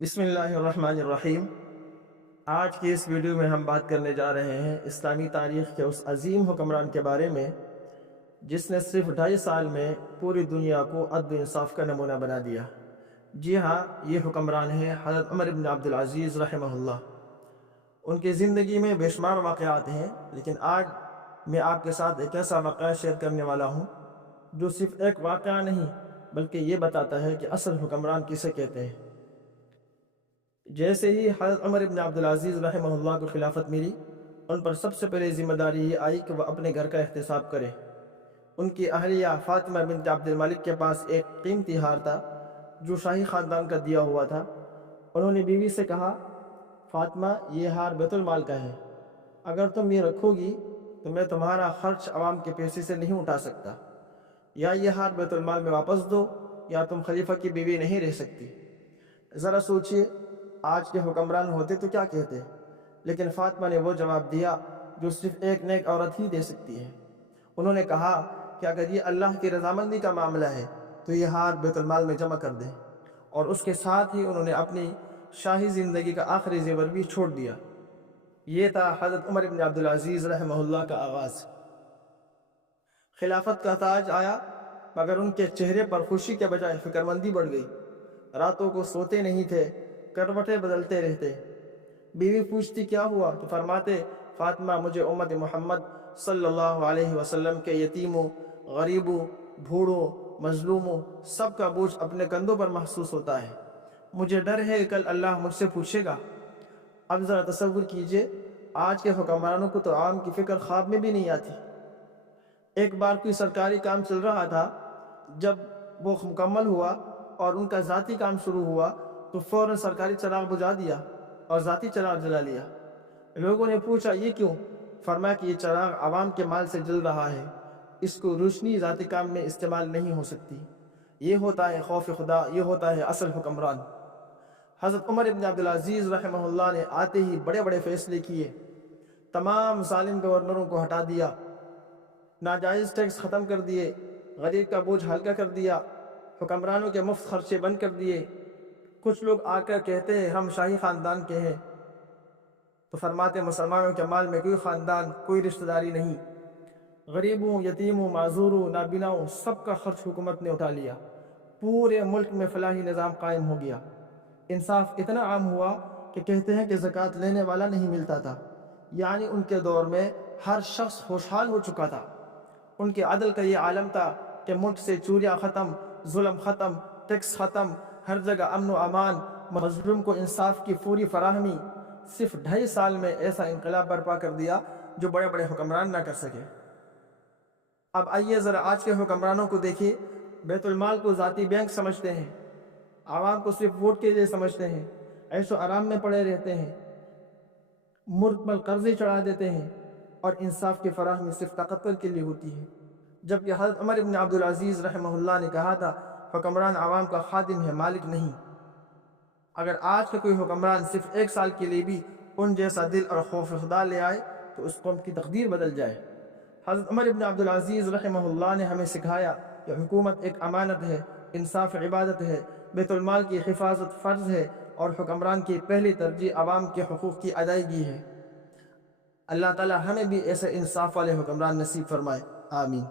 بسم اللہ الرحمن الرحیم۔ آج کی اس ویڈیو میں ہم بات کرنے جا رہے ہیں اسلامی تاریخ کے اس عظیم حکمران کے بارے میں جس نے صرف 2.5 سال میں پوری دنیا کو عدل و انصاف کا نمونہ بنا دیا۔ جی ہاں، یہ حکمران ہیں حضرت عمر بن عبدالعزیز رحمہ اللہ۔ ان کی زندگی میں بے شمار واقعات ہیں، لیکن آج میں آپ کے ساتھ ایک ایسا واقعہ شیئر کرنے والا ہوں جو صرف ایک واقعہ نہیں بلکہ یہ بتاتا ہے کہ اصل حکمران کسے کہتے ہیں۔ جیسے ہی حضرت عمر بن عبدالعزیز رحمہ اللہ کو خلافت ملی، ان پر سب سے پہلے ذمہ داری یہ آئی کہ وہ اپنے گھر کا احتساب کرے۔ ان کی اہلیہ فاطمہ بنت عبد الملک کے پاس ایک قیمتی ہار تھا جو شاہی خاندان کا دیا ہوا تھا۔ انہوں نے بیوی سے کہا، فاطمہ، یہ ہار بیت المال کا ہے، اگر تم یہ رکھو گی تو میں تمہارا خرچ عوام کے پیسے سے نہیں اٹھا سکتا، یا یہ ہار بیت المال میں واپس دو یا تم خلیفہ کی بیوی نہیں رہ سکتی۔ ذرا سوچئے، آج کے حکمران ہوتے تو کیا کہتے، لیکن فاطمہ نے وہ جواب دیا جو صرف ایک نیک عورت ہی دے سکتی ہے۔ انہوں نے کہا کہ اگر یہ اللہ کی رضامندی کا معاملہ ہے تو یہ ہار بیت المال میں جمع کر دیں، اور اس کے ساتھ ہی انہوں نے اپنی شاہی زندگی کا آخری زیور بھی چھوڑ دیا۔ یہ تھا حضرت عمر بن عبدالعزیز رحمہ اللہ کا آغاز۔ خلافت کا تاج آیا، مگر ان کے چہرے پر خوشی کے بجائے فکرمندی بڑھ گئی۔ راتوں کو سوتے نہیں تھے، کروٹیں بدلتے رہتے۔ بیوی پوچھتی کیا ہوا تو فرماتے، فاطمہ، مجھے امت محمد صلی اللہ علیہ وسلم کے یتیموں، غریبوں، بوڑھوں، مظلوموں سب کا بوجھ اپنے کندھوں پر محسوس ہوتا ہے۔ مجھے ڈر ہے کہ کل اللہ مجھ سے پوچھے گا۔ اب ذرا تصور کیجئے، آج کے حکمرانوں کو تو عوام کی فکر خواب میں بھی نہیں آتی۔ ایک بار کوئی سرکاری کام چل رہا تھا، جب وہ مکمل ہوا اور ان کا ذاتی کام شروع ہوا تو فوراً سرکاری چراغ بجھا دیا اور ذاتی چراغ جلا لیا۔ لوگوں نے پوچھا یہ کیوں؟ فرمایا کہ یہ چراغ عوام کے مال سے جل رہا ہے، اس کو روشنی ذاتی کام میں استعمال نہیں ہو سکتی۔ یہ ہوتا ہے خوف خدا، یہ ہوتا ہے اصل حکمران۔ حضرت عمر بن عبدالعزیز رحمہ اللہ نے آتے ہی بڑے بڑے فیصلے کیے۔ تمام ظالم گورنروں کو ہٹا دیا، ناجائز ٹیکس ختم کر دیے، غریب کا بوجھ ہلکا کر دیا، حکمرانوں کے مفت خرچے بند کر دیے۔ کچھ لوگ آ کر کہتے ہیں ہم شاہی خاندان کے ہیں، تو فرماتے مسلمانوں کے مال میں کوئی خاندان، کوئی رشتہ داری نہیں۔ غریبوں، یتیموں، معذوروں، نابیناؤں سب کا خرچ حکومت نے اٹھا لیا۔ پورے ملک میں فلاحی نظام قائم ہو گیا۔ انصاف اتنا عام ہوا کہ کہتے ہیں کہ زکوٰۃ لینے والا نہیں ملتا تھا، یعنی ان کے دور میں ہر شخص خوشحال ہو چکا تھا۔ ان کے عدل کا یہ عالم تھا کہ ملک سے چوریاں ختم، ظلم ختم، ٹیکس ختم، ہر جگہ امن و امان، مظلوم کو انصاف کی فوری فراہمی۔ صرف 2.5 سال میں ایسا انقلاب برپا کر دیا جو بڑے بڑے حکمران نہ کر سکے۔ اب آئیے ذرا آج کے حکمرانوں کو دیکھیے۔ بیت المال کو ذاتی بینک سمجھتے ہیں، عوام کو صرف ووٹ کے لیے سمجھتے ہیں، عیش و آرام میں پڑے رہتے ہیں، ملک پر قرضے چڑھا دیتے ہیں، اور انصاف کی فراہمی صرف طاقتور کے لیے ہوتی ہے۔ جبکہ حضرت عمر بن عبدالعزیز رحمہ اللہ نے کہا تھا، حکمران عوام کا خادم ہے، مالک نہیں۔ اگر آج کا کوئی حکمران صرف 1 سال کے لیے بھی ان جیسا دل اور خوف خدا لے آئے تو اس قوم کی تقدیر بدل جائے۔ حضرت عمر بن عبدالعزیز رحمہ اللہ نے ہمیں سکھایا کہ حکومت ایک امانت ہے، انصاف عبادت ہے، بیت المال کی حفاظت فرض ہے، اور حکمران کی پہلی ترجیح عوام کے حقوق کی ادائیگی ہے۔ اللہ تعالی ہمیں بھی ایسے انصاف والے حکمران نصیب فرمائے، آمین۔